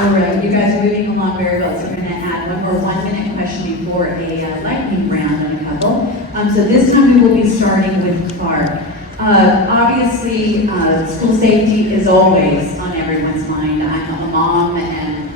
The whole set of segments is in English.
All right, you guys are moving along very well, so we're going to add one more 1 minute question before a lightning round on a couple. So this time we will be starting with Clark. Obviously, school safety is always on everyone's mind. I'm a mom and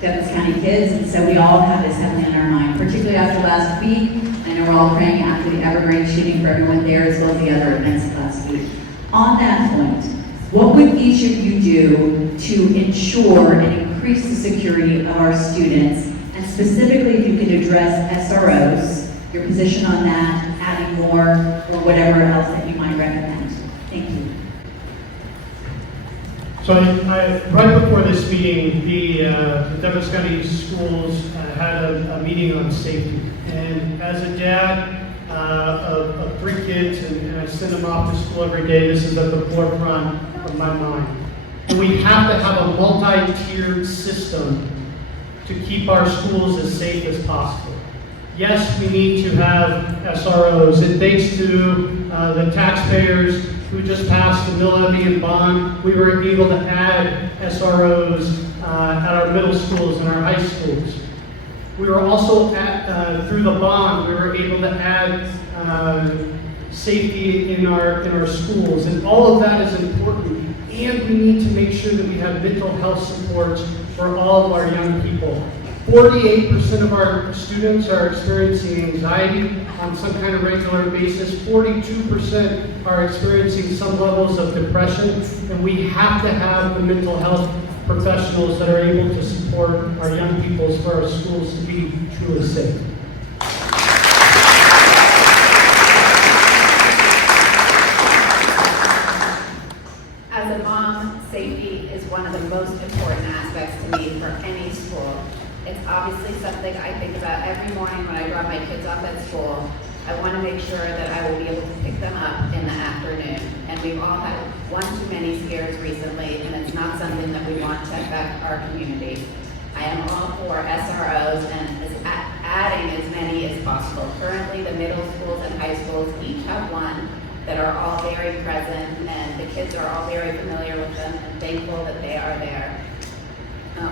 Douglas County kids, and so we all have this heavily on our mind, particularly after last week. I know we're all praying after the Evergreen shooting for everyone there, as well as the other events last week. On that point, what would each of you do to ensure and increase the security of our students? And specifically, if you could address SROs, your position on that, adding more, or whatever else that you might recommend. Thank you. So right before this meeting, the Deborah County schools had a meeting on safety. And as a dad of 3 kids, and I send them off to school every day, this is at the forefront of my mind. And we have to have a multi-tiered system to keep our schools as safe as possible. Yes, we need to have SROs. And thanks to the taxpayers who just passed the mill levy and bond, we were able to add SROs at our middle schools and our high schools. We were also, through the bond, we were able to add safety in our schools. And all of that is important. And we need to make sure that we have mental health supports for all of our young people. 48% of our students are experiencing anxiety on some kind of regular basis. 42% are experiencing some levels of depression. And we have to have the mental health professionals that are able to support our young people for our schools to be truly safe. As a mom, safety is one of the most important aspects to me for any school. It's obviously something I think about every morning when I drop my kids off at school. I want to make sure that I will be able to pick them up in the afternoon. And we've all had one too many scares recently, and it's not something that we want to affect our community. I am all for SROs and adding as many as possible. Currently, the middle schools and high schools each have one that are all very present, and the kids are all very familiar with them and thankful that they are there.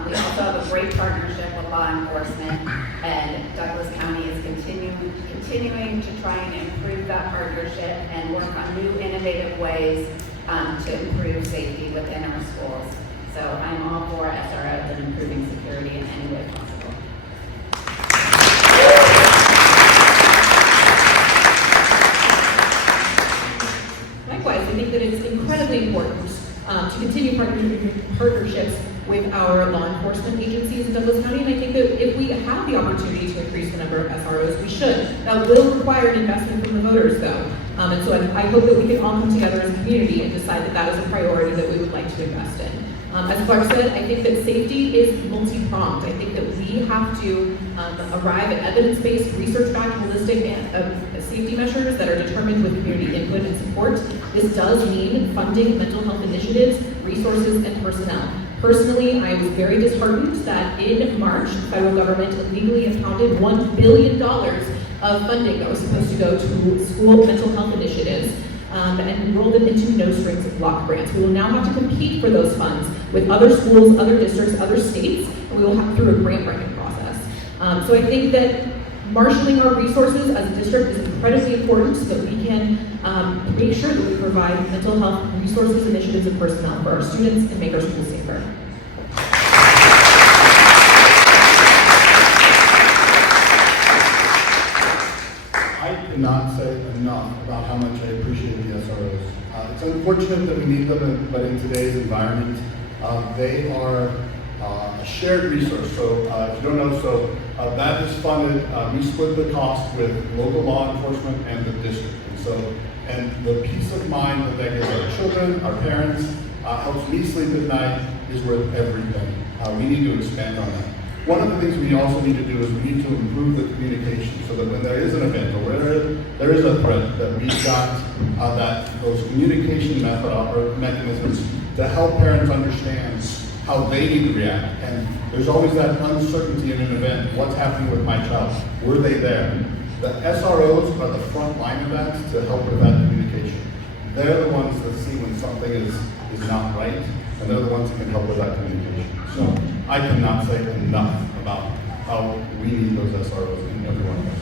We also have a great partnership with law enforcement, and Douglas County is continuing to try and improve that partnership and work on new innovative ways to improve safety within our schools. So I'm all for SROs and improving security in any way possible. Likewise, I think that it's incredibly important to continue partnerships with our law enforcement agencies in Douglas County, and I think that if we have the opportunity to increase the number of SROs, we should. That will require an investment from the voters, though. And so I hope that we can all come together as a community and decide that that is a priority that we would like to invest in. As Clark said, I think that safety is multi-pronged. I think that we have to arrive at evidence-based, research-backed, holistic safety measures that are determined with community input and support. This does mean funding mental health initiatives, resources, and personnel. Personally, I was very disheartened that in March, the federal government illegally impounded $1 billion of funding that was supposed to go to school mental health initiatives and rolled them into no-strings block grants. We will now have to compete for those funds with other schools, other districts, other states, and we will have through a grant-writing process. So I think that marshaling our resources as a district is incredibly important so that we can make sure that we provide mental health resources, initiatives, and personnel for our students and make our schools safer. I cannot say enough about how much I appreciate the SROs. It's unfortunate that we need them, but in today's environment, they are a shared resource. So if you don't know, that is funded, we split the cost with local law enforcement and the district. And the peace of mind that that gives our children, our parents, helps me sleep at night is worth every penny. We need to expand on that. One of the things we also need to do is we need to improve the communication so that when there is an event or where there is a threat, that we've got those communication mechanisms to help parents understand how they need to react. And there's always that uncertainty in an event. What's happening with my child? Were they there? The SROs are the front line of that to help with that communication. they're the ones that see when something is not right, and they're the ones that can help with that communication. So I cannot say enough about how we need those SROs in every one of us.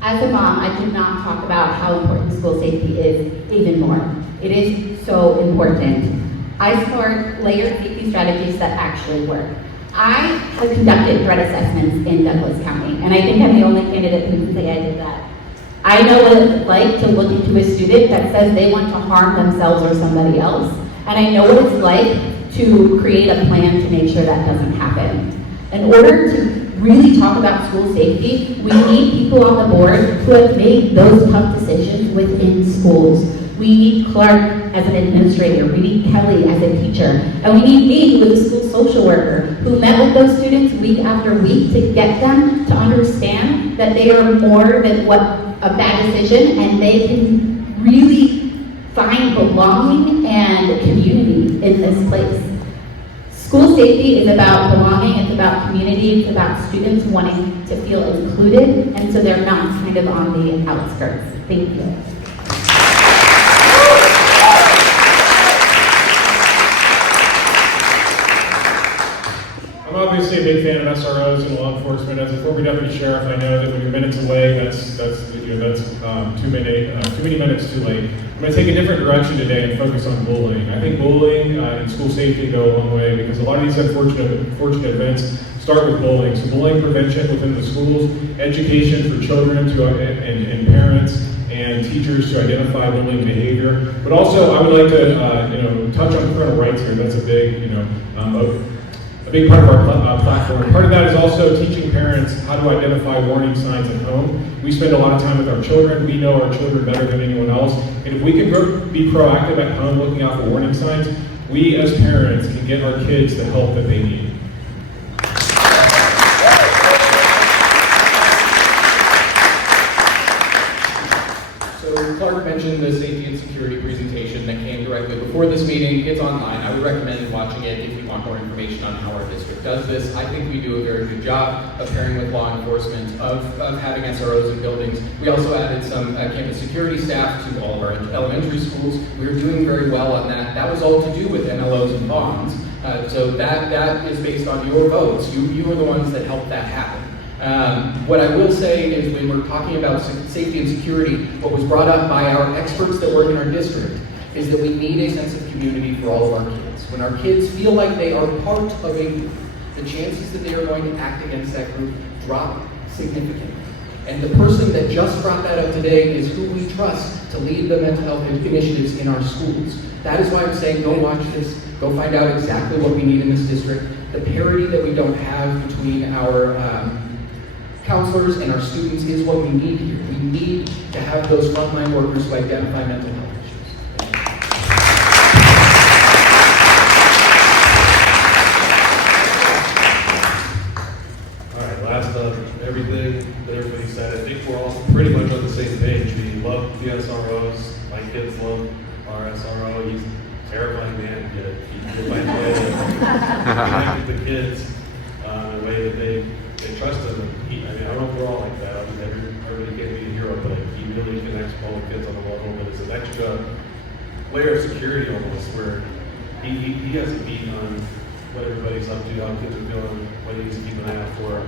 As a mom, I could not talk about how important school safety is even more. It is so important. I support layered safety strategies that actually work. I have conducted threat assessments in Douglas County, and I think I'm the only candidate who can say I did that. I know what it's like to look into a student that says they want to harm themselves or somebody else, and I know what it's like to create a plan to make sure that doesn't happen. In order to really talk about school safety, we need people on the board who have made those tough decisions within schools. We need Clark as an administrator, we need Kelly as a teacher, and we need me with a school social worker who met with those students week after week to get them to understand that they are more than what a bad decision, and they can really find belonging and community in this place. School safety is about belonging, it's about community, it's about students wanting to feel included, and so they're not kind of on the outskirts. Thank you. I'm obviously a big fan of SROs and law enforcement. As a former deputy sheriff, I know that when you're minutes away, that's too many minutes too late. I'm going to take a different direction today and focus on bullying. I think bullying and school safety go a long way because a lot of these unfortunate events start with bullying. So bullying prevention within the schools, education for children and parents and teachers to identify bullying behavior. But also, I would like to touch on parental rights here. That's a big part of our platform. Part of that is also teaching parents how to identify warning signs at home. We spend a lot of time with our children. We know our children better than anyone else. And if we can be proactive at home looking out for warning signs, we as parents can get our kids the help that they need. So Clark mentioned the safety and security presentation that came directly before this meeting. It's online. I would recommend watching it if you want more information on how our district does this. I think we do a very good job of pairing with law enforcement, of having SROs in buildings. We also added some campus security staff to all of our elementary schools. We were doing very well on that. That was all to do with MLOs and bonds. So that is based on your votes. You are the ones that helped that happen. What I will say is when we're talking about safety and security, what was brought up by our experts that work in our district is that we need a sense of community for all of our kids. When our kids feel like they are part of a group, the chances that they are going to act against that group drop significantly. And the person that just brought that up today is who we trust to lead the mental health initiatives in our schools. That is why I'm saying go watch this, go find out exactly what we need in this district. The parity that we don't have between our counselors and our students is what we need here. We need to have those frontline workers who identify mental health issues. All right, last up, everything that everybody said, I think we're all pretty much on the same page. We love the SROs. My kids love our SRO. He's a terrifying man. He can find a way to connect with the kids in a way that they trust him. I don't know if we're all like that. I mean, everybody can't be a hero, but he really connects all the kids on the level. But it's an extra layer of security almost, where he has a beat on what everybody's up to, how kids are feeling, what he needs to keep an eye out for.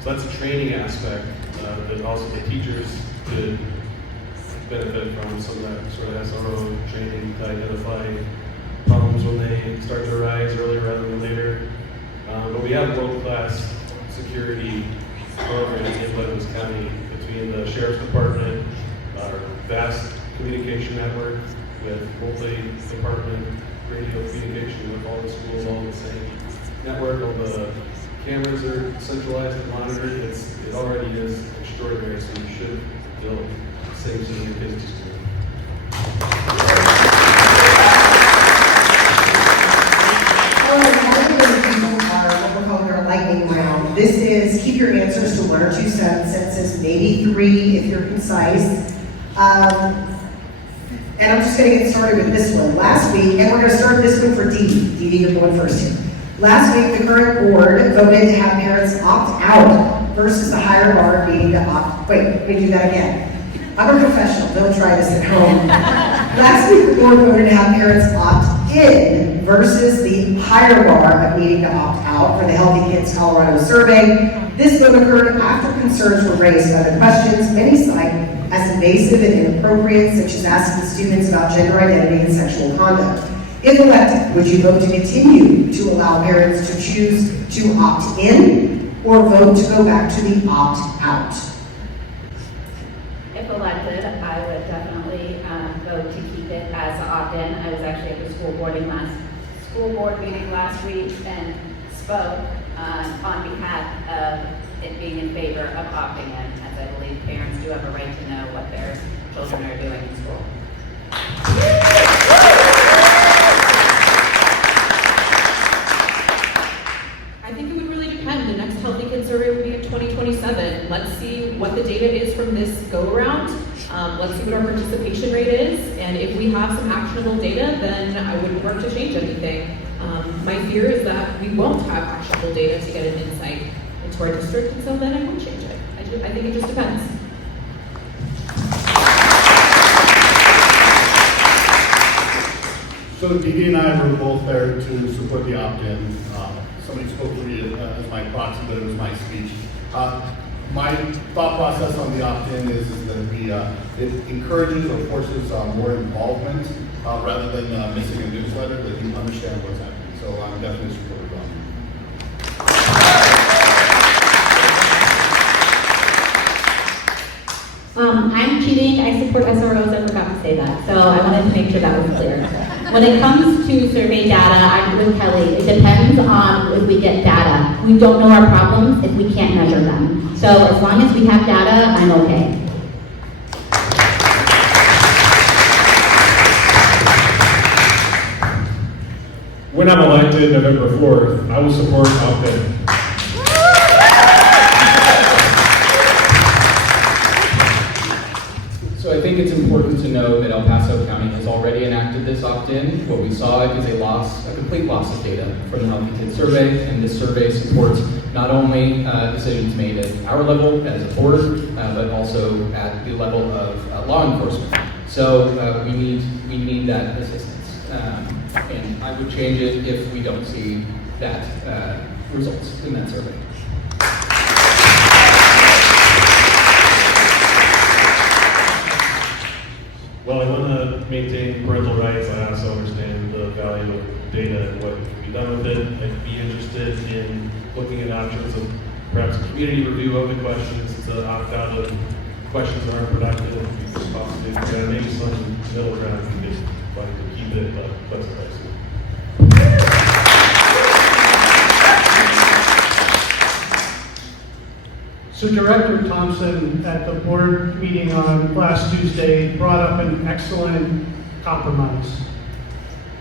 So that's a training aspect that also the teachers could benefit from, some of that sort of SRO training to identify problems when they start to arise earlier rather than later. But we have world-class security program in Douglas County between the Sheriff's Department, our vast communication network with multi-department radio communication with all the schools, all the same network. All the cameras are centralized and monitored. It already is extraordinary, so you should feel safe seeing your kids to school. Lightning round. This is keep your answers to 1 or 2 sentences, maybe 3 if you're concise. And I'm just going to get started with this one. Last week, and we're going to start this one for Dede. Dede, you're going first here. Last week, the current board voted to have parents opt out versus the higher bar of needing to opt, wait, let me do that again. I'm a professional, don't try this at home. Last week, the board voted to have parents opt in versus the higher bar of needing to opt out for the Healthy Kids Colorado survey. This vote occurred after concerns were raised by the questions many cite as invasive and inappropriate, such as asking students about gender identity and sexual conduct. If elected, would you vote to continue to allow parents to choose to opt in or vote to go back to the opt out? If elected, I would definitely vote to keep it as an opt-in. I was actually at the school board meeting last week and spoke on behalf of it being in favor of opting in, as I believe parents do have a right to know what their children are doing in school. I think it would really depend. The next Healthy Kids survey will be in 2027. Let's see what the data is from this go-around. Let's see what our participation rate is. And if we have some actionable data, then I wouldn't work to change anything. My fear is that we won't have actionable data to get an insight into our district, and so then I would change it. I think it just depends. So Dede and I were both there to support the opt-in. Somebody spoke to me as my proxy, but it was my speech. My thought process on the opt-in is that it encourages or forces more involvement rather than missing a newsletter, that you understand what's happening. So I'm definitely supportive of it. I'm cheating. I support SROs. I forgot to say that. So I wanted to make sure that was clear. When it comes to survey data, I'm with Kelly. It depends on if we get data. We don't know our problems if we can't measure them. So as long as we have data, I'm okay. When I'm elected November 4th, I will support opt-in. So I think it's important to know that El Paso County has already enacted this opt-in. What we saw is a complete loss of data from the Healthy Kids survey, and this survey supports not only decisions made at our level as a board, but also at the level of law enforcement. So we need that assistance, and I would change it if we don't see that results in that survey. Well, I want to maintain parental rights. I also understand the value of data and what can be done with it. I'd be interested in looking at options of perhaps a community review of the questions to opt out of questions that aren't productive, if possible. Maybe some middle ground we could find to keep it, but that's what I see. So Director Thompson at the board meeting on last Tuesday brought up an excellent compromise.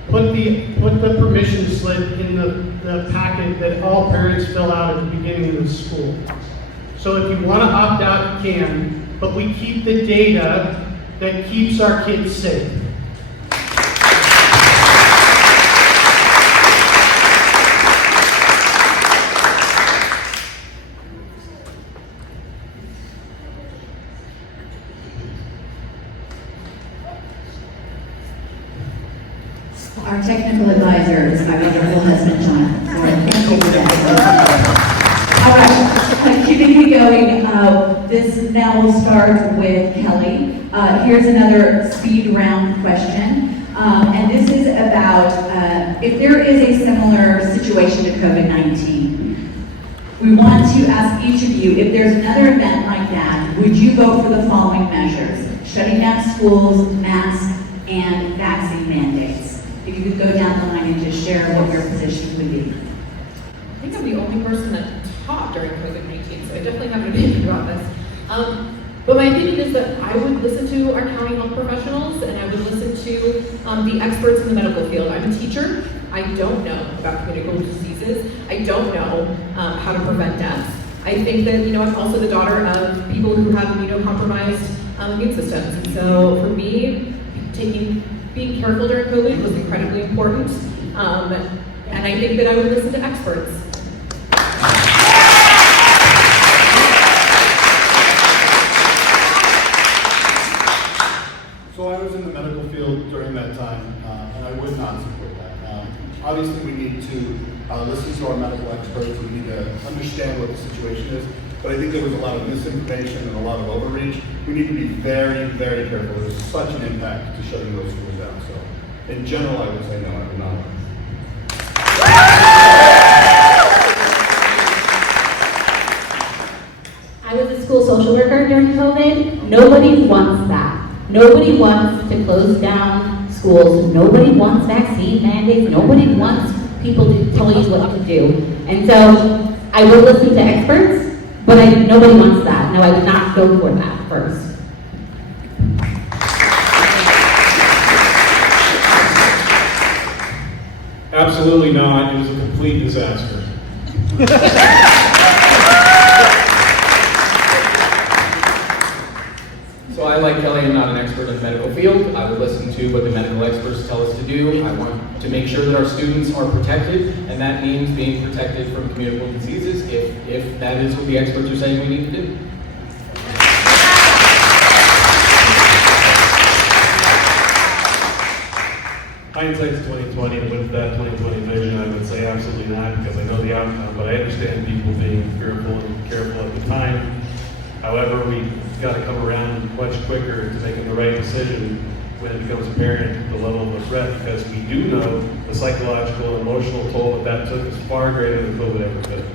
Put the permission slip in the packet that all parents fill out at the beginning of the school. So if you want to opt out, you can, but we keep the data that keeps our kids safe. Our technical advisor is my wonderful husband, John. So thank you for that. All right, keeping it going, this now will start with Kelly. Here's another speed round question. And this is about if there is a similar situation to COVID-19, we want to ask each of you, if there's another event like that, would you vote for the following measures? Shutting down schools, masks, and vaccine mandates. If you could go down the line and just share what your position would be. I think I'm the only person that talked during COVID-19, so I definitely have an opinion about this. But my opinion is that I would listen to our county health professionals, and I would listen to the experts in the medical field. I'm a teacher. I don't know about communicable diseases. I don't know how to prevent deaths. I think that, I'm also the daughter of people who have immunocompromised immune systems. And so for me, being careful during COVID was incredibly important. And I think that I would listen to experts. time, and I would not support that. Obviously, we need to listen to our medical experts. We need to understand what the situation is. But I think there was a lot of misinformation and a lot of overreach. We need to be very, very careful. There's such an impact to shutting those schools down. So, in general, I would say no, I would not. I was a school social worker during COVID. Nobody wants that. Nobody wants to close down schools. Nobody wants vaccine mandates. Nobody wants people to tell you what to do. And so I will listen to experts, but nobody wants that. No, I would not go for that first. Absolutely not. It was a complete disaster. So I, like Kelly, am not an expert in the medical field. I would listen to what the medical experts tell us to do. I want to make sure that our students are protected, and that means being protected from communicable diseases if that is what the experts are saying we need to do. Hindsight's 2020, and with that 2020 vision, I would say absolutely not, because I know the outcome, but I understand people being fearful and careful at the time. However, we've got to come around much quicker to making the right decision when it becomes apparent the level of the threat, because we do know the psychological and emotional toll that took is far greater than COVID ever could.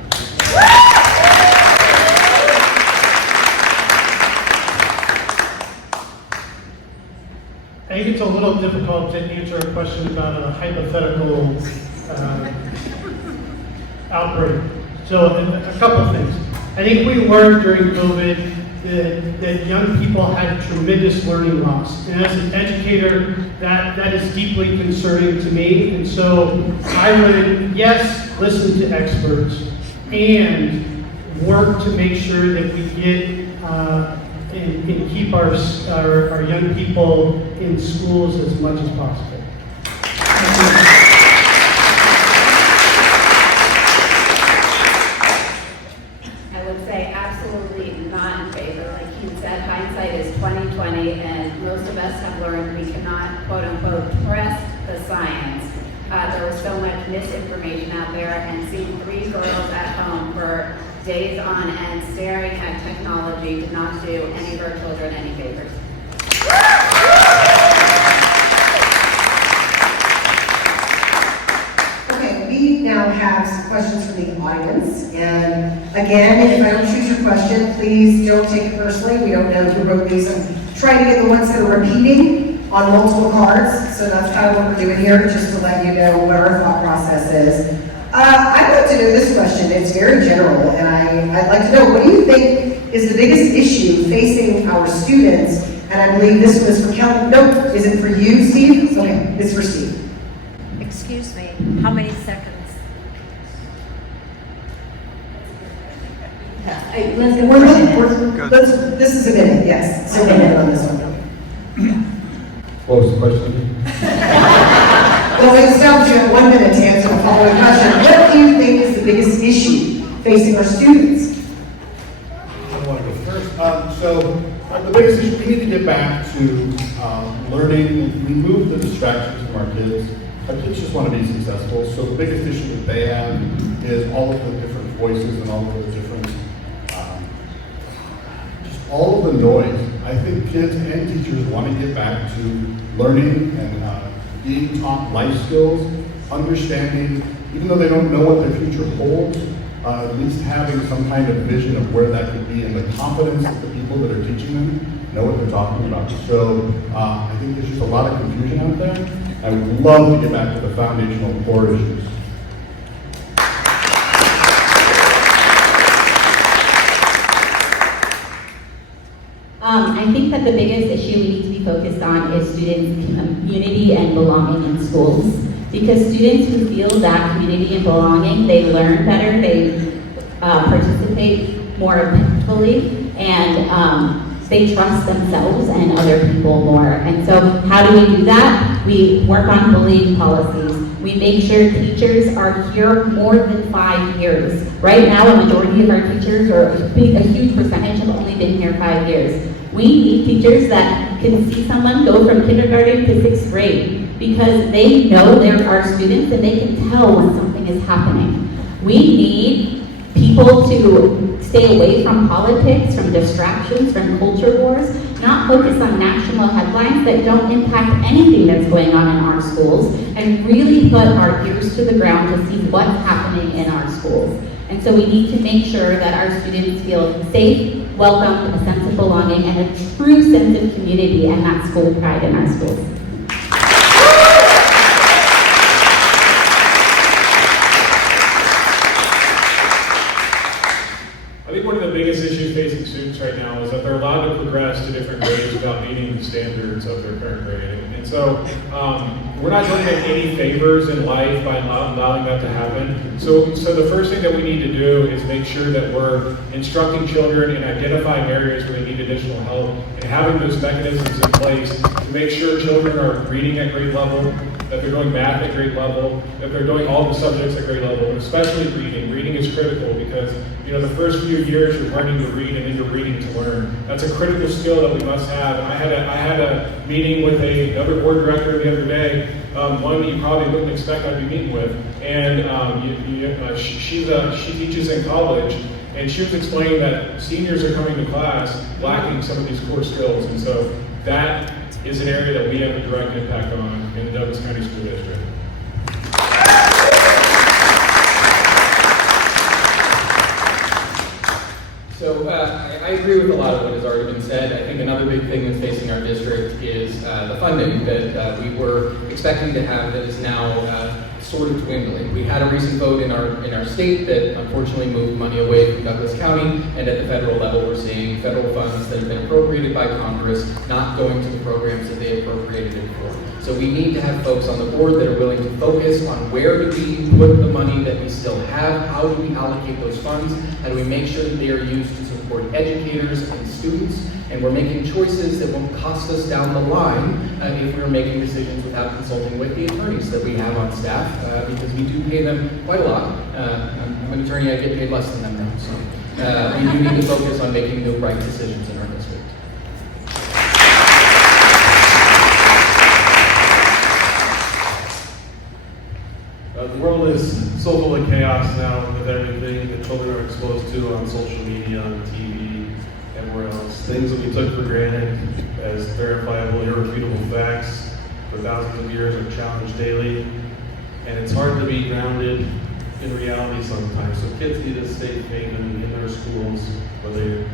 I think it's a little difficult to answer a question about a hypothetical outbreak. So a couple of things. I think we learned during COVID that young people had tremendous learning loss. And as an educator, that is deeply concerning to me. And so I would, yes, listen to experts and work to make sure that we get and keep our young people in schools as much as possible. I would say absolutely not in favor. Like Keaton said, hindsight is 2020, and most of us have learned we cannot, quote unquote, trust the science. There was so much misinformation out there, and seeing 3 girls at home for days on end staring at technology did not do any of our children any favors. Okay, we now have some questions from the audience. And again, if I don't choose your question, please don't take it personally. We don't know who wrote these. I'm trying to get the ones that are repeating on multiple cards. So that's kind of what we're doing here, just to let you know what our thought process is. I'd like to know this question. It's very general, and I'd like to know, what do you think is the biggest issue facing our students? And I believe this one is for Kelly. Nope, is it for you, Steve? Okay, it's for Steve. Excuse me, how many seconds? Let's go. This is a minute, yes. So a minute on this one. What was the question? Well, we established you have 1 minute to answer the following question. What do you think is the biggest issue facing our students? I want to go first. So the biggest issue, we need to get back to learning, remove the distractions from our kids. Our kids just want to be successful. So the biggest issue that they have is all of the different voices and all of the different, just all of the noise. I think kids and teachers want to get back to learning and being taught life skills, understanding, even though they don't know what their future holds, at least having some kind of vision of where that could be, and the confidence that the people that are teaching them know what they're talking about. So I think there's just a lot of confusion out there. I would love to get back to the foundational core issues. I think that the biggest issue we need to be focused on is students' community and belonging in schools. Because students who feel that community and belonging, they learn better, they participate more effectively, and they trust themselves and other people more. And so how do we do that? We work on bullying policies. We make sure teachers are here more than 5 years. Right now, a majority of our teachers, or a huge percentage, have only been here 5 years. We need teachers that can see someone go from kindergarten to 6th grade, because they know they're our students and they can tell when something is happening. We need people to stay away from politics, from distractions, from culture wars, not focus on national headlines that don't impact anything that's going on in our schools, and really put our ears to the ground to see what's happening in our schools. And so we need to make sure that our students feel safe, welcomed, a sense of belonging, and a true sense of community and that school pride in our schools. I think one of the biggest issues facing students right now is that they're allowed to progress to different grades without meeting the standards of their current grade. And so we're not doing them any favors in life by allowing that to happen. So the first thing that we need to do is make sure that we're instructing children and identifying areas where they need additional help and having those mechanisms in place to make sure children are reading at grade level, that they're doing math at grade level, that they're doing all the subjects at grade level, and especially reading. Reading is critical because the first few years you're learning to read and then you're reading to learn. That's a critical skill that we must have. And I had a meeting with another board director the other day, one you probably wouldn't expect I'd be meeting with, and she teaches in college, and she was explaining that seniors are coming to class lacking some of these core skills, and so that is an area that we have a direct impact on in the Douglas County School District. So I agree with a lot of what has already been said. I think another big thing that's facing our district is the funding that we were expecting to have that is now sort of dwindling. We had a recent vote in our state that unfortunately moved money away from Douglas County, and at the federal level we're seeing federal funds that have been appropriated by Congress not going to the programs that they appropriated it for. So we need to have folks on the board that are willing to focus on where do we put the money that we still have, how do we allocate those funds, how do we make sure that they are used to support educators and students, and we're making choices that won't cost us down the line if we're making decisions without consulting with the attorneys that we have on staff, because we do pay them quite a lot. I'm an attorney, I get paid less than them now, so we do need to focus on making the right decisions in our district. The world is so full of chaos now with everything that children are exposed to on social media, on TV, everywhere else. Things that we took for granted as verifiable, irrefutable facts for thousands of years are challenged daily. And it's hard to be grounded in reality sometimes. So kids need a safe haven in their schools where they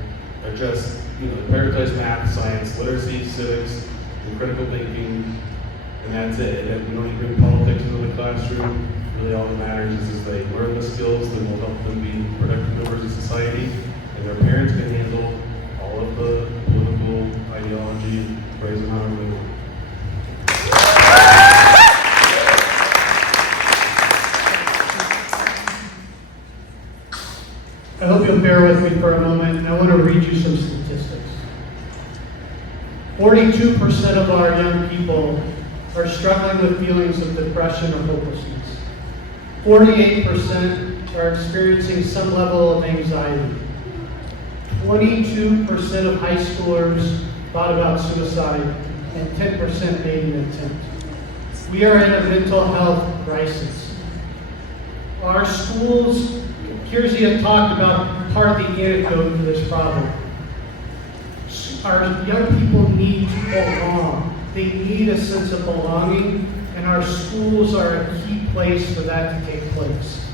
address, prioritize math, science, literacy, civics, and critical thinking, and that's it. And we don't need to bring politics into the classroom. Really all that matters is they learn the skills that will help them be productive members of society, and their parents can handle all of the political ideology, praise and however they want. I hope you'll bear with me for a moment. I want to read you some statistics. 42% of our young people are struggling with feelings of depression or hopelessness. 48% are experiencing some level of anxiety. 22% of high schoolers thought about suicide, and 10% made an attempt. We are in a mental health crisis. Our schools, Kyrzia talked about part of the antidote to this problem. Our young people need to belong. They need a sense of belonging, and our schools are a key place for that to take place.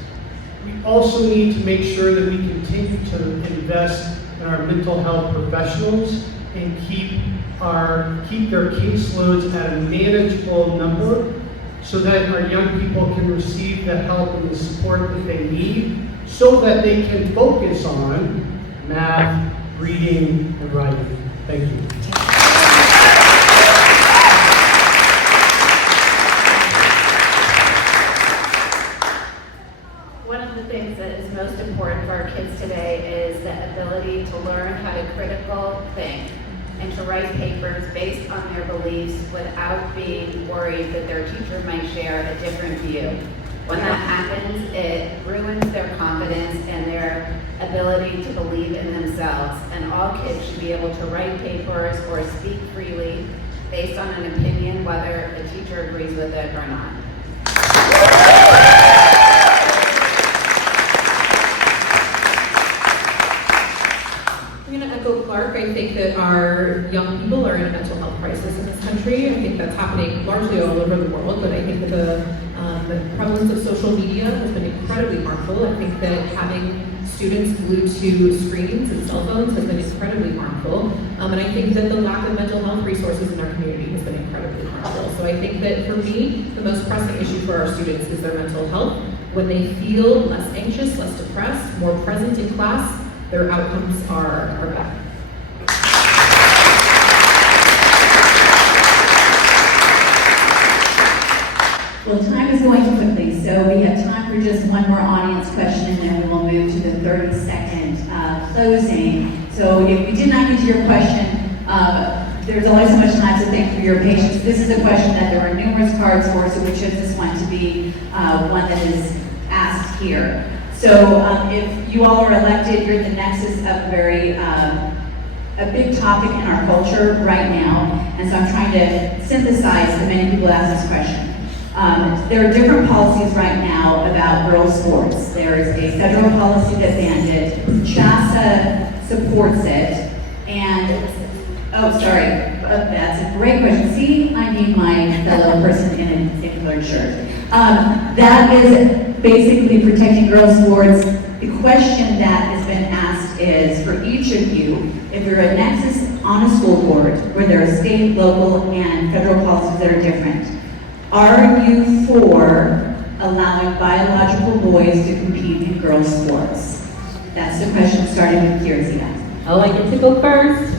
We also need to make sure that we continue to invest in our mental health professionals and keep their caseloads at a manageable number so that our young people can receive the help and the support that they need so that they can focus on math, reading, and writing. Thank you. One of the things that is most important for our kids today is the ability to learn how to critical think and to write papers based on their beliefs without being worried that their teacher might share a different view. When that happens, it ruins their confidence and their ability to believe in themselves. And all kids should be able to write papers or speak freely based on an opinion, whether the teacher agrees with it or not. I'm going to echo Clark. I think that our young people are in a mental health crisis in this country. I think that's happening largely all over the world, but I think that the prevalence of social media has been incredibly harmful. I think that having students glued to screens and cell phones has been incredibly harmful. And I think that the lack of mental health resources in our community has been incredibly harmful. So I think that for me, the most pressing issue for our students is their mental health. When they feel less anxious, less depressed, more present in class, their outcomes are better. Well, time is going quickly, so we have time for just one more audience question, and then we will move to the 30-second closing. So if we did not get to your question, there's only so much time, so thank you for your patience. This is a question that there are numerous cards for, so we chose this one to be one that is asked here. So if you all are elected, you're the nexus of a big topic in our culture right now, and so I'm trying to synthesize the many people ask this question. There are different policies right now about girls' sports. There is a federal policy that bans it, CHASA supports it, and, that's a great question. See, I need my fellow person in a colored shirt. That is basically protecting girls' sports. The question that has been asked is, for each of you, if you're a nexus on a school board where there are state, local, and federal policies that are different, are you for allowing biological boys to compete in girls' sports? That's the question, starting with Kyrzia. Oh, I get to go first.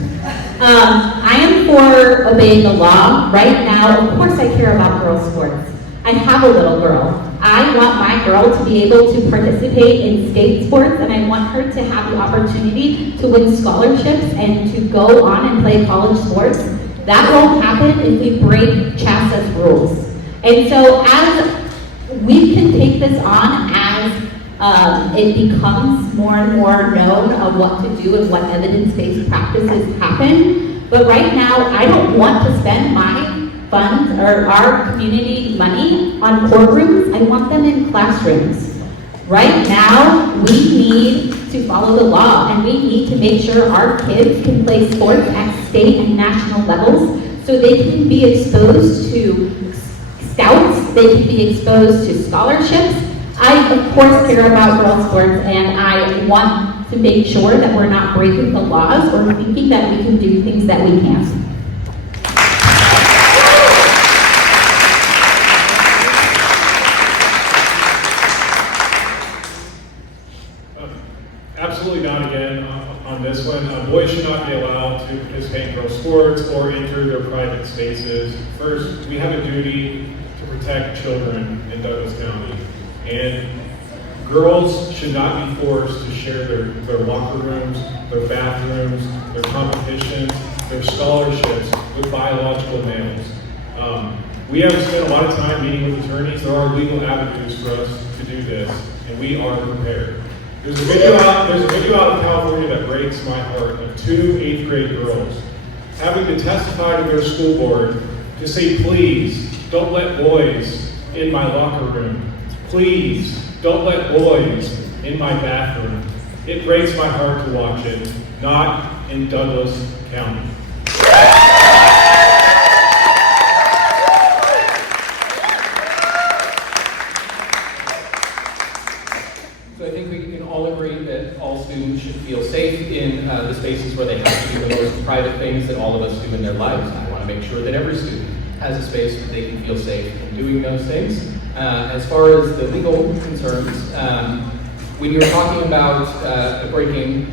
I am for obeying the law. Right now, of course I care about girls' sports. I have a little girl. I want my girl to be able to participate in state sports, and I want her to have the opportunity to win scholarships and to go on and play college sports. That won't happen if we break CHASA's rules. And so as we can take this on as it becomes more and more known of what to do and what evidence-based practices happen. But right now, I don't want to spend my funds or our community money on courtrooms. I want them in classrooms. Right now, we need to follow the law, and we need to make sure our kids can play sports at state and national levels so they can be exposed to scouts, they can be exposed to scholarships. I, of course, care about girls' sports, and I want to make sure that we're not breaking the laws or thinking that we can do things that we can't. Absolutely not again on this one. Boys should not be allowed to participate in girls' sports or enter their private spaces. First, we have a duty to protect children in Douglas County. And girls should not be forced to share their locker rooms, their bathrooms, their competitions, their scholarships with biological males. We have spent a lot of time meeting with attorneys. There are legal avenues for us to do this, and we are prepared. There's a video out of California that breaks my heart of 2 8th-grade girls having to testify to their school board to say, please, don't let boys in my locker room. Please, don't let boys in my bathroom. It breaks my heart to watch it, not in Douglas County. So I think we can all agree that all students should feel safe in the spaces where they have to do the most private things that all of us do in their lives. I want to make sure that every student has a space where they can feel safe in doing those things. As far as the legal concerns, when you're talking about breaking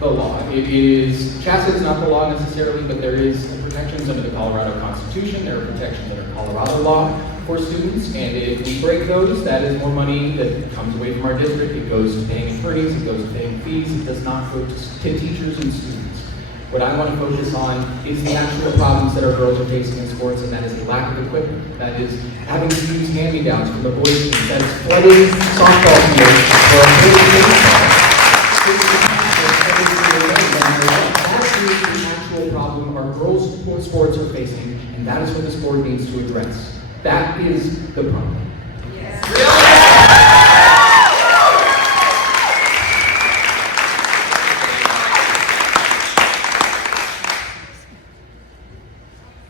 the law, CHASA is not the law necessarily, but there is protections under the Colorado Constitution, there are protections under Colorado law for students, and if we break those, that is more money that comes away from our district. It goes to paying attorneys, it goes to paying fees, it does not go to teachers and students. What I want to focus on is the actual problems that our girls are facing in sports, and that is the lack of equipment. That is having to use hand-me-downs from the boys' team. That is flooding softball fields for a That is the actual problem our girls' sports are facing, and that is what this board needs to address. That is the problem.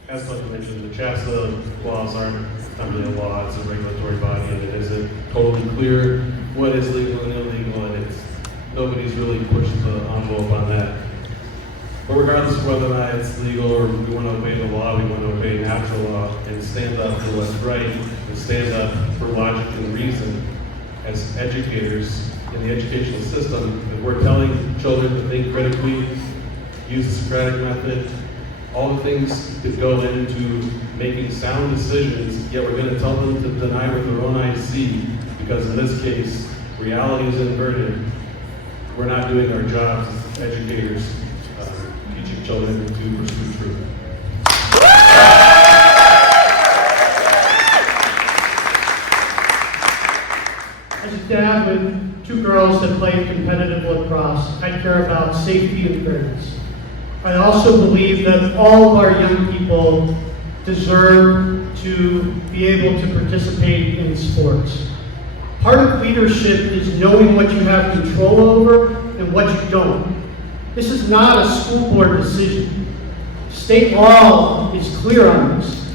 As Bucky mentioned, the CHASA laws aren't really a law, it's a regulatory body, and it isn't totally clear what is legal and illegal, and nobody's really pushed the envelope on that. But regardless of whether or not it's legal or we want to obey the law, we want to obey natural law and stand up for what's right and stand up for logic and reason as educators in the educational system. If we're telling children to think critically, use the Socratic method, all the things that go into making sound decisions, yet we're going to tell them to deny what their own eyes see, because in this case, reality is inverted. We're not doing our jobs as educators, teaching children to pursue truth. As a dad with two girls that play competitive lacrosse, I care about safety and fairness. I also believe that all of our young people deserve to be able to participate in sports. Part of leadership is knowing what you have control over and what you don't. This is not a school board decision. State law is clear on this.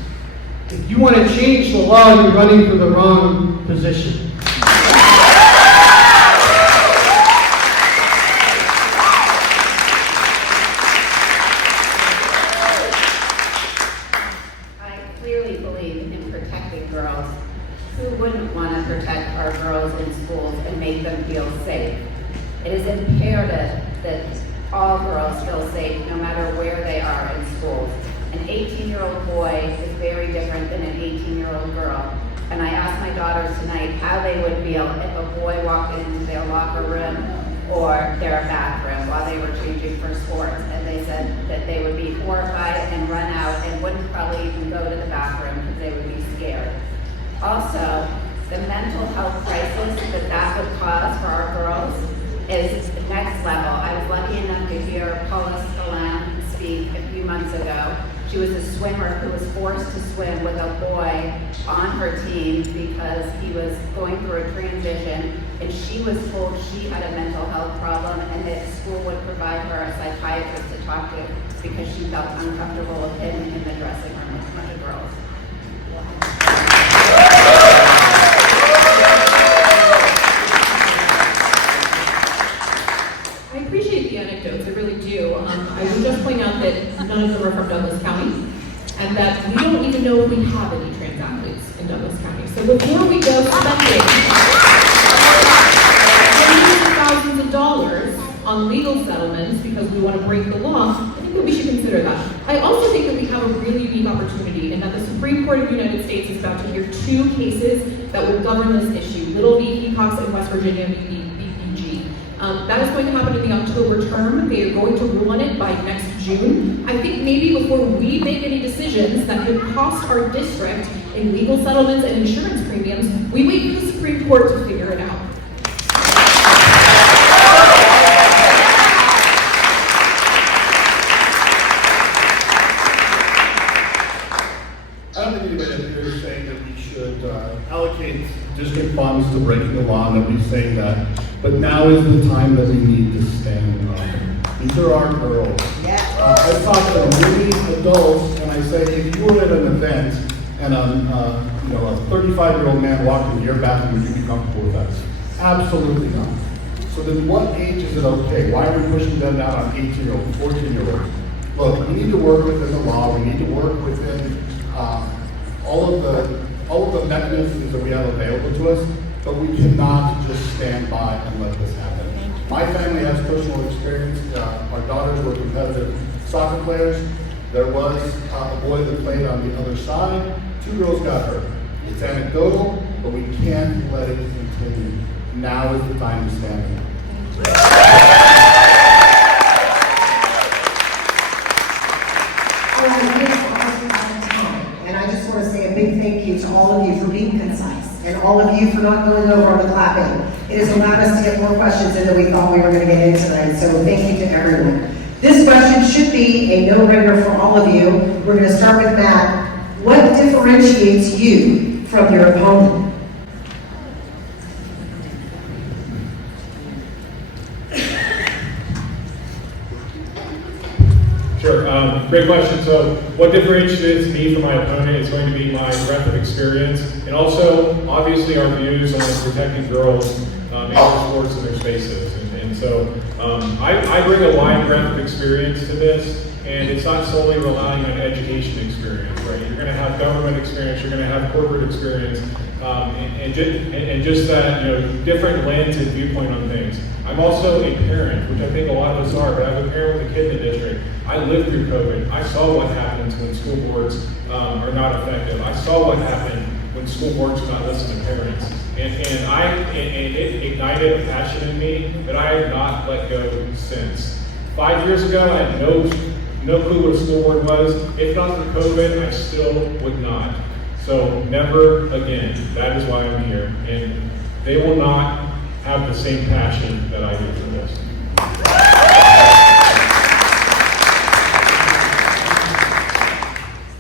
If you want to change the law, you're running for the wrong position. It is imperative that all girls feel safe no matter where they are in schools. An 18-year-old boy is very different than an 18-year-old girl. And I asked my daughters tonight how they would feel if a boy walked into their locker room or their bathroom while they were changing for sports. And they said that they would be horrified and run out and wouldn't probably even go to the bathroom because they would be scared. Also, the mental health crisis that would cause for our girls is next level. I was lucky enough to hear Callahan speak a few months ago. She was a swimmer who was forced to swim with a boy on her team because he was going through a transition, and she was told she had a mental health problem and that school would provide her a psychiatrist to talk to because she felt uncomfortable with him in the dressing room with a bunch of girls. I appreciate the anecdotes, I really do. I would just point out that none of them are from Douglas County, and that we don't even know if we have any trans athletes in Douglas County. So before we go spending hundreds of thousands of dollars on legal settlements because we want to break the law, I think that we should consider that. I also think that we have a really unique opportunity in that the Supreme Court of the United States is about to hear two cases that will govern this issue, Little v. Hecox and West Virginia v. BPG. That is going to happen in the October term. They are going to rule on it by next June. I think maybe before we make any decisions that could cost our district in legal settlements and insurance premiums, we wait for the Supreme Court to figure it out. I don't think anybody here is saying that we should allocate district funds to breaking the law, nobody's saying that. But now is the time that we need to stand up. These are our girls. I talk to many adults, and I say, if you were at an event and a 35-year-old man walked into your bathroom, would you be comfortable with that? Absolutely not. So then what age is it okay? Why are we pushing them down on 18-year-olds, 14-year-olds? Look, we need to work within the law. We need to work within all of the mechanisms that we have available to us, but we cannot just stand by and let this happen. My family has personal experience. Our daughters were competitive soccer players. There was a boy that played on the other side. 2 girls got hurt. It's anecdotal, but we can't let it continue. Now is the time to stand up. And I just want to say a big thank you to all of you for being concise and all of you for not going over on the clapping. It has allowed us to get more questions in than we thought we were going to get in tonight, so thank you to everyone. This question should be a no-brainer for all of you. We're going to start with Matt. What differentiates you from your opponent? Sure, great question. So what differentiates me from my opponent is going to be my breadth of experience, and also, obviously, our views on protecting girls in their sports and their spaces. And so I bring a wide breadth of experience to this, and it's not solely relying on education experience, right? You're going to have government experience, you're going to have corporate experience, and just that, different lens and viewpoint on things. I'm also a parent, which I think a lot of us are, but I'm a parent with a kid in the district. I lived through COVID. I saw what happens when school boards are not effective. I saw what happened when school boards do not listen to parents. And it ignited a passion in me that I have not let go since. 5 years ago, I had no clue what a school board was. If not for COVID, I still would not. So never again. That is why I'm here. And they will not have the same passion that I do for this.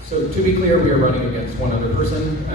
So to be clear, we are running against one other person.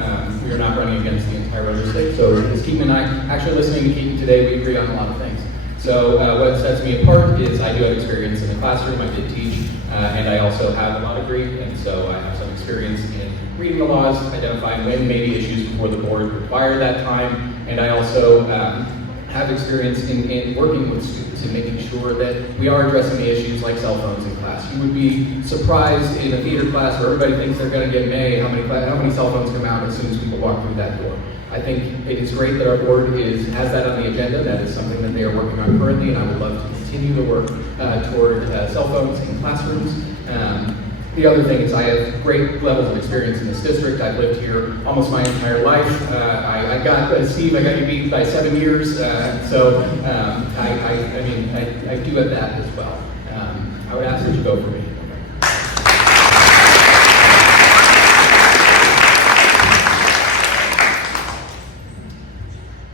We are not running against the entire other state. So as Keaton and I, actually listening to Keaton today, we agree on a lot of things. So what sets me apart is I do have experience in the classroom. I did teach, and I also have a law degree, and so I have some experience in reading the laws, identifying when maybe issues before the board require that time, and I also have experience in working with students and making sure that we are addressing the issues like cell phones in class. You would be surprised in a theater class where everybody thinks they're going to get an A, how many cell phones come out as soon as people walk through that door. I think it is great that our board has that on the agenda. That is something that they are working on currently, and I would love to continue to work toward cell phones in classrooms. The other thing is I have great levels of experience in this district. I've lived here almost my entire life. I got you beat by 7 years, so I do have that as well. I would ask that you vote for me.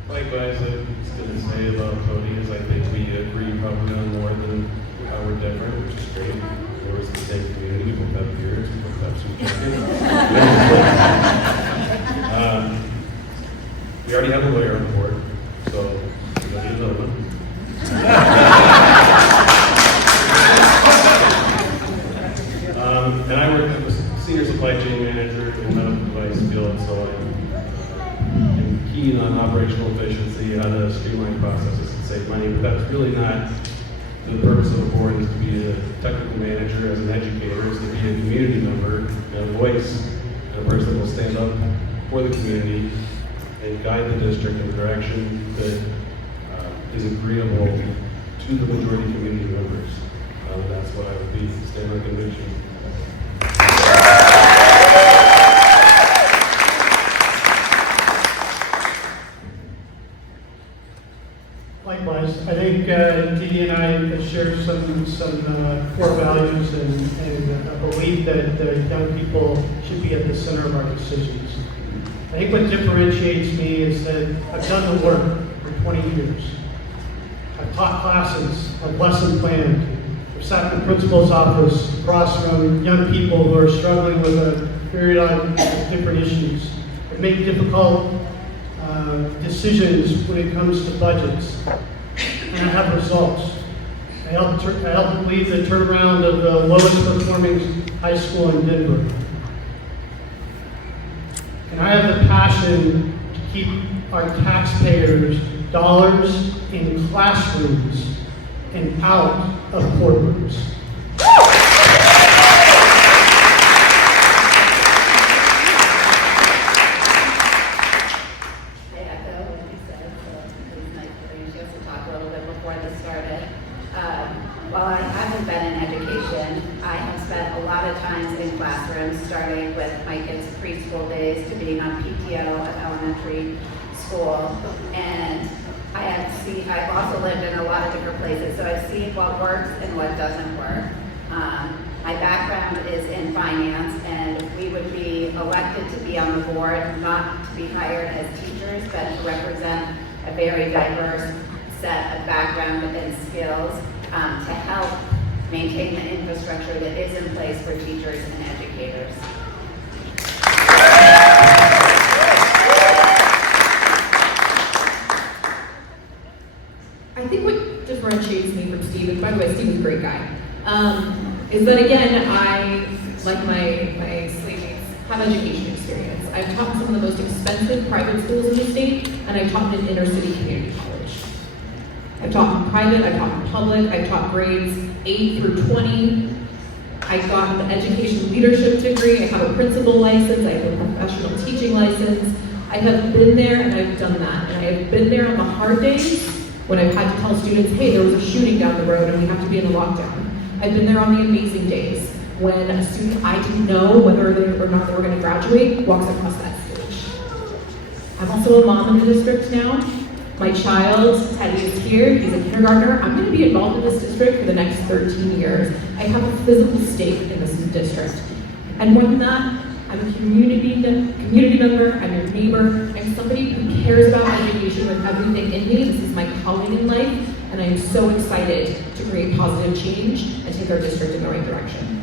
Likewise, I was going to say about Cody is I think we agree probably on more than how we're different, which is great. We're the same community, we both have beards, we both have some chickens. We already have a lawyer on board, so we don't need another one. And I work as a senior supply chain manager in medical device field, so I'm keen on operational efficiency, how to streamline processes and save money, but that's really not the purpose of the board. Is to be a technical manager, as an educator, is to be a community member, and a voice, and a person that will stand up for the community and guide the district in the direction that is agreeable to the majority community members. That's what I would be, stand on conviction. Likewise, I think Dede and I share some core values and a belief that young people should be at the center of our decisions. I think what differentiates me is that I've done the work for 20 years. I've taught classes, I've lesson planned, I've sat in the principal's office across from young people who are struggling with a myriad of different issues. I've made difficult decisions when it comes to budgets, and I have results. I helped lead the turnaround of the lowest performing high school in Denver. And I have the passion to keep our taxpayers' dollars in classrooms and out of courtrooms. While I haven't been in education, I have spent a lot of times in classrooms, starting with my kids' preschool days to being on PTO at elementary school. And I've also lived in a lot of different places, so I've seen what works and what doesn't work. My background is in finance, and we would be elected to be on the board, not to be hired as teachers, but to represent a very diverse set of background and skills to help maintain the infrastructure that is in place for teachers and educators. I think what differentiates me from Steve, and by the way, Steve is a great guy, is that again, I, like my slave mates, have education experience. I've taught in some of the most expensive private schools in the state, and I've taught in an inner city community college. I've taught in private, I've taught in public, I've taught grades 8 through 20. I got an education leadership degree, I have a principal license, I have a professional teaching license. I have been there and I've done that. And I have been there on the hard days when I've had to tell students, hey, there was a shooting down the road and we have to be in a lockdown. I've been there on the amazing days when a student I didn't know whether or not they were going to graduate walks across that stage. I'm also a mom in the district now. My child, Teddy, is here. He's a kindergartner. I'm going to be involved in this district for the next 13 years. I have a physical stake in this district. And more than that, I'm a community member, I'm your neighbor, I'm somebody who cares about education with everything in me. This is my calling in life, and I am so excited to create positive change and take our district in the right direction.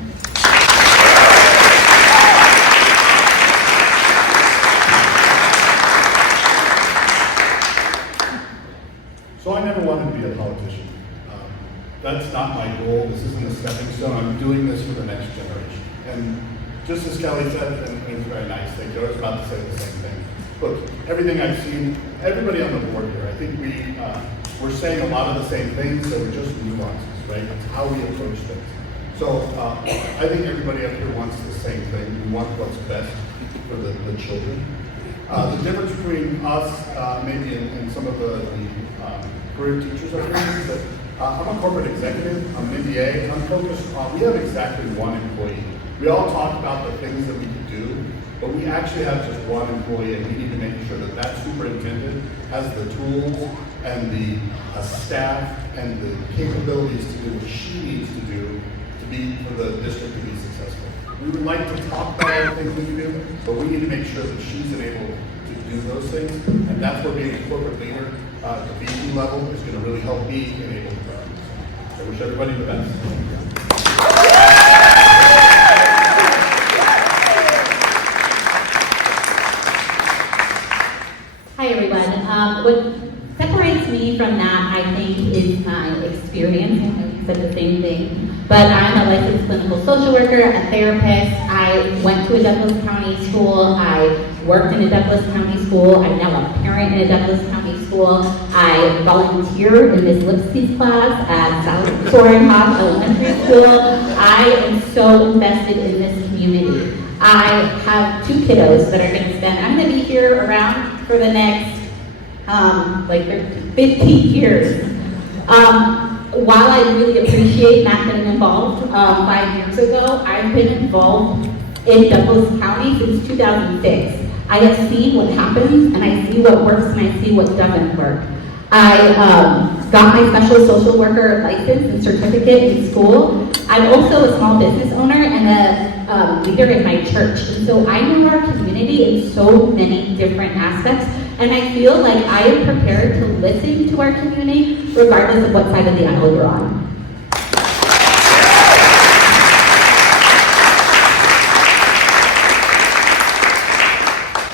So I never wanted to be a politician. That's not my goal. This isn't a stepping stone. I'm doing this for the next generation. And just as Kelly said, and it's very nice, I was about to say the same thing. Look, everything I've seen, everybody on the board here, I think we're saying a lot of the same things, so we're just nuances, right? It's how we approach things. So I think everybody up here wants the same thing. We want what's best for the children. The difference between us, maybe and some of the career teachers up here is that I'm a corporate executive, I'm an MBA, and I'm focused on, we have exactly one employee. We all talk about the things that we could do, but we actually have just one employee, and we need to make sure that that superintendent has the tools and the staff and the capabilities to do what she needs to do for the district to be successful. We would like to talk about all the things we can do, but we need to make sure that she's enabled to do those things, and that's where being a corporate leader at the VP level is going to really help me enable the progress. So I wish everybody the best. Hi everyone. What separates me from that, I think, is my experience. I said the same thing, but I'm a licensed clinical social worker, a therapist. I went to a Douglas County school. I worked in a Douglas County school. I'm now a parent in a Douglas County school. I volunteer in Miss Lipsky's class at South Soaring Hawk Elementary School. I am so invested in this community. I have 2 kiddos that are going to spend, I'm going to be here around for the next, 15 years. While I really appreciate not getting involved 5 years ago, I've been involved in Douglas County since 2006. I have seen what happens, and I see what works, and I see what doesn't work. I got my special social worker license and certificate in school. I'm also a small business owner and a leader in my church. And so I know our community in so many different aspects, and I feel like I am prepared to listen to our community regardless of what side of the aisle you're on.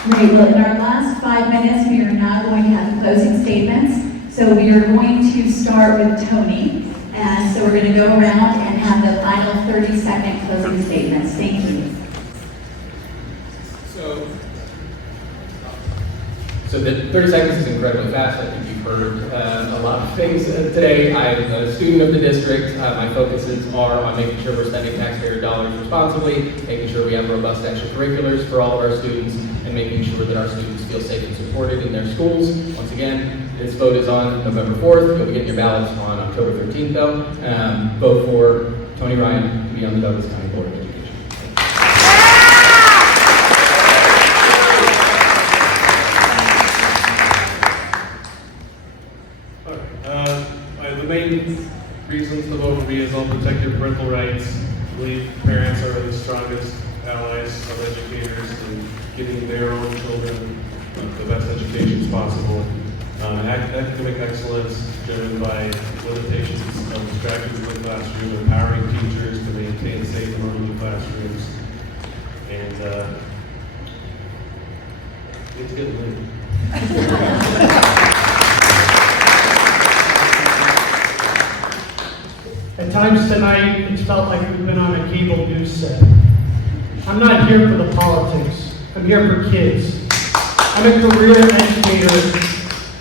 Great, well, in our last 5 minutes, we are now going to have closing statements. So we are going to start with Tony. And so we're going to go around and have the final 30-second closing statements. Thank you. So the 30 seconds is incredibly fast. I think you've heard a lot of things today. I'm a student of the district. My focuses are on making sure we're spending taxpayer dollars responsibly, making sure we have robust extracurriculars for all of our students, and making sure that our students feel safe and supported in their schools. Once again, this vote is on November 4th. You'll be getting your ballots on October 13th, though. Vote for Tony Ryan to be on the Douglas County Board of Education. The main reasons to vote for me is I'll protect your parental rights. I believe parents are the strongest allies of educators in getting their own children the best educations possible. Academic excellence driven by limitations of distractions in the classroom, empowering teachers to maintain safe and orderly classrooms. And it's getting late. At times tonight, it's felt like we've been on a cable news set. I'm not here for the politics. I'm here for kids. I'm a career educator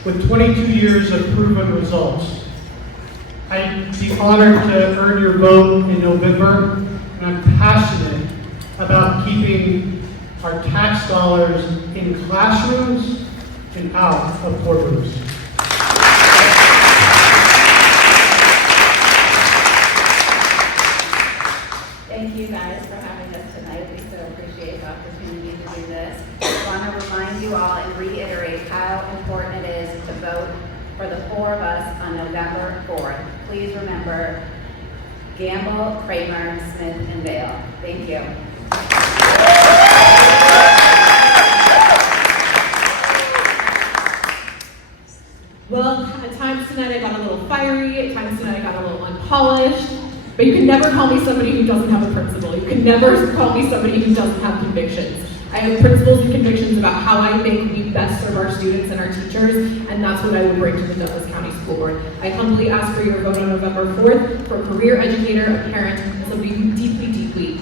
with 22 years of proven results. I'd be honored to earn your vote in November, and I'm passionate about keeping our tax dollars in classrooms and out of courtrooms. Thank you guys for having us tonight. We so appreciate the opportunity to do this. I want to remind you all and reiterate how important it is to vote for the 4 of us on November 4th. Please remember Gambill, Kramer, Smith, and Vail. Thank you. Well, at times tonight I got a little fiery, at times tonight I got a little unpolished, but you can never call me somebody who doesn't have a principle. You can never call me somebody who doesn't have convictions. I have principles and convictions about how I think we best serve our students and our teachers, and that's what I would bring to the Douglas County School Board. I humbly ask for your vote on November 4th for a career educator, a parent, and somebody who deeply, deeply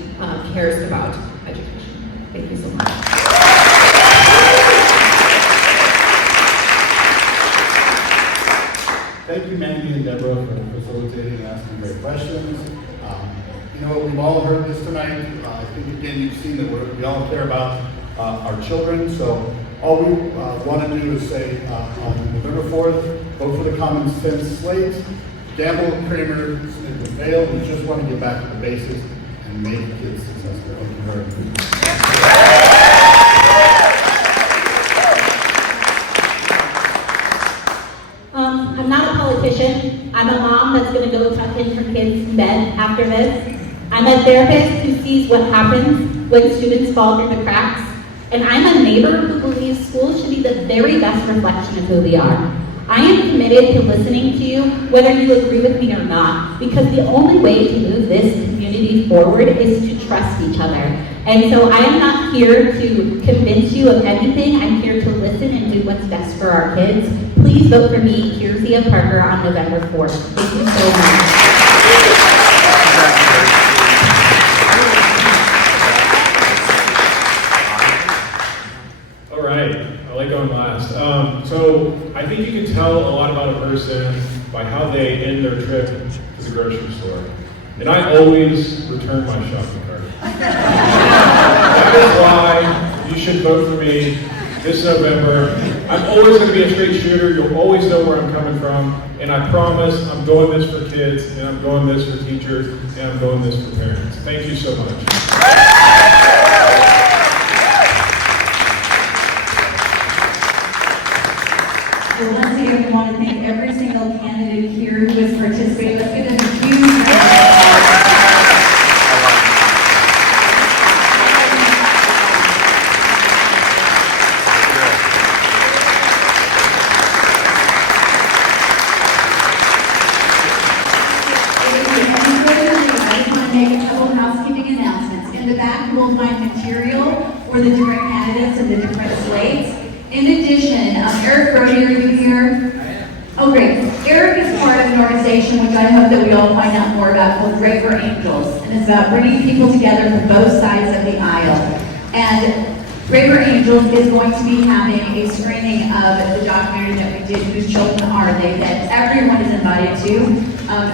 cares about education. Thank you so much. Thank you, Mandy and Deborah, for facilitating and asking great questions. You know, we've all heard this tonight. I think, again, you've seen that we all care about our children. So all we want to do is say on November 4th, vote for the common sense slate. Gambill, Kramer, Smith, and Vail. We just want to get back to the basics and make kids successful. Thank you very much. I'm not a politician. I'm a mom that's going to go tuck in her kids in bed after this. I'm a therapist who sees what happens when students fall through the cracks. And I'm a neighbor who believes schools should be the very best reflection of who we are. I am committed to listening to you, whether you agree with me or not, because the only way to move this community forward is to trust each other. And so I am not here to convince you of anything. I'm here to listen and do what's best for our kids. Please vote for me, Kyrzia Parker, on November 4th. Thank you so much. All right, I like going last. So I think you can tell a lot about a person by how they end their trip to the grocery store. And I always return my shopping cart. That is why you should vote for me this November. I'm always going to be a straight shooter. You'll always know where I'm coming from. And I promise I'm doing this for kids, and I'm doing this for teachers, and I'm doing this for parents. Thank you so much. So once again, we want to thank every single candidate here who has participated. Let's give them a huge round of applause. Make a couple of housekeeping announcements. In the back, you will find material for the different candidates and the different slates. In addition, Eric Brody, are you here? Oh, great. Eric is part of an organization which I hope that we all find out more about called Draper Angels. And it's about bringing people together from both sides of the aisle. And Draper Angels is going to be having a screening of the documentary that we did, Whose Children Are They?, that everyone is invited to.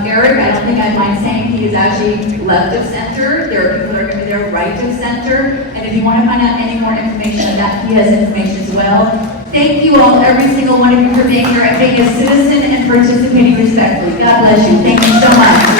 Eric, I don't think I'd mind saying he is actually left of center. There are people that are going to be there right of center. And if you want to find out any more information on that, he has information as well. Thank you all, every single one of you, for being here and being a citizen and participating respectfully. God bless you. Thank you so much.